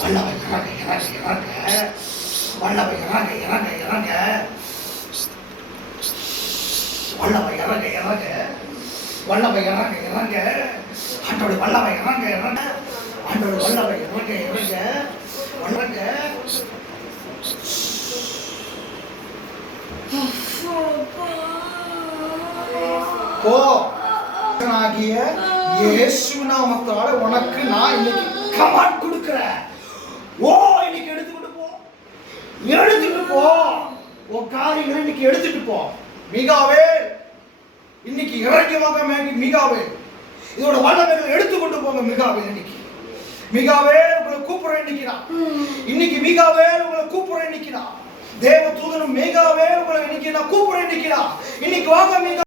வல்லமை இறங்க இறங்க இறங்க, வல்லமை இறங்க இறங்க இறங்க, வல்லமை இறங்க இறங்க, வல்லமை இறங்க இறங்க, ஆண்டோட வல்லமை இறங்க இறங்க, ஆண்டோட வல்லமை இறங்க இறங்க வல்லங்க. போ ஆகிய இயேசு நாமத்தால உனக்கு நான் இன்னைக்கு கமாண்ட் கொடுக்கிறேன். ஓ இன்னைக்கு எடுத்துக்கிட்டு போ, எடுத்துட்டு போ, உன் காரியங்களை இன்னைக்கு எடுத்துட்டு போ. மிகாவே இன்னைக்கு இறங்கி வாங்க மிகாவே, இதோட வல்லமைகளை எடுத்துக்கொண்டு போங்க மிகாவே. இன்னைக்கு மிகாவே உங்களை கூப்பிடுறேன் இன்னைக்கு மிகாவே உங்களை கூப்பிடுறேன் தேவ தூதனும் மிகாவே உங்களை இன்னைக்கு நான் கூப்பிடுறேன் இன்னைக்கு வாங்க மிகா.